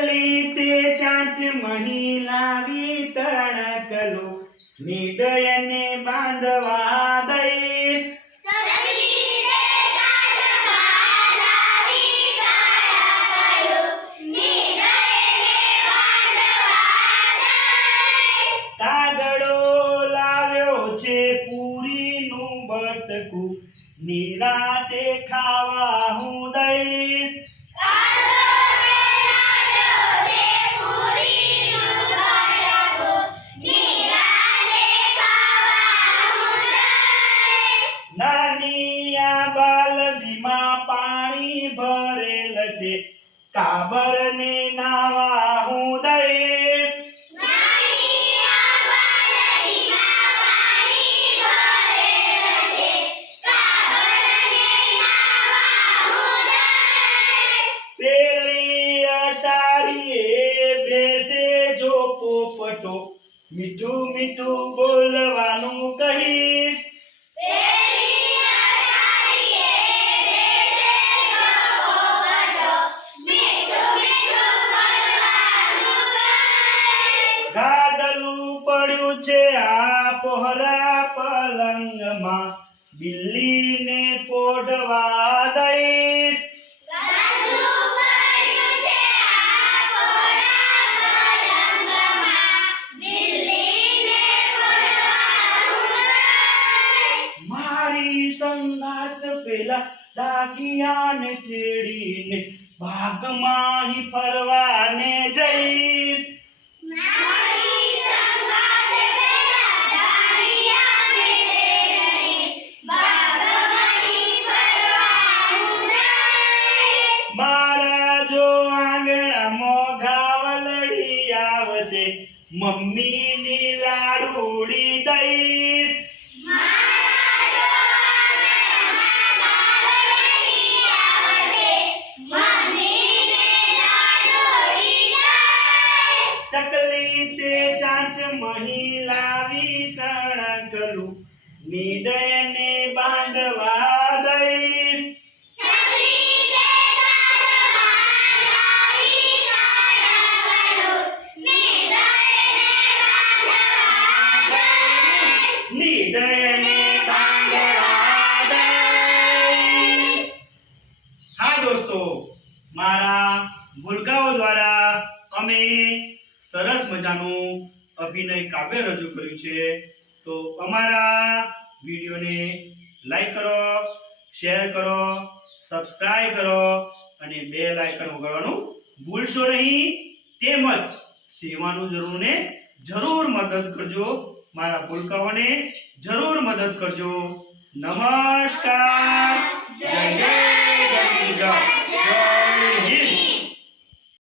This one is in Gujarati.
ચકલી તે ચાંચ મહિલાવી તણકલો નિદયને બાંધવા દઈશ કાગડો લાવ્યો છે પૂરીનું બચકું નિરાતે ખાવા હું દઈશ નાની આ બાલદીમાં પાણી ભરેલ છે કાબરને નાવા હું દઈશ પેલી અટારીએ બેસે જો પોપટો મીઠું મીઠું બોલવાનું કહીશ ગાદલું પડ્યું છે આ પહોરા પલંગમાં બિલ્લીને પોઢવા દઈશ મારી સંગાત પેલા ડાકિયાને તેડીને ભાગમાં ફરવાને જઈશ મારા જો આંગણામાં ઘાવલડી આવશે મમ્મીની લાડુડી દઈશ ચકલી તે ચાંચ મહિલાવી તણકલું નિદયને બાંધવા દઈશ નિદયને બાંધવા દઈશ. હા દોસ્તો, મારા ભૂલકાઓ દ્વારા અમે સરસ મજાનું અભિનય કાવ્ય રજૂ કર્યું છે. તો અમારા વિડીયોને લાઈક કરો, શેર કરો, સબસ્ક્રાઇબ કરો અને બેલ આઇકન વગાડવાનું ભૂલશો નહીં. તેમજ સેવાનું જરૂર મદદ કરજો. મારા ભૂલકાઓને જરૂર મદદ કરજો. નમસ્કાર. જય જય ગણેશ.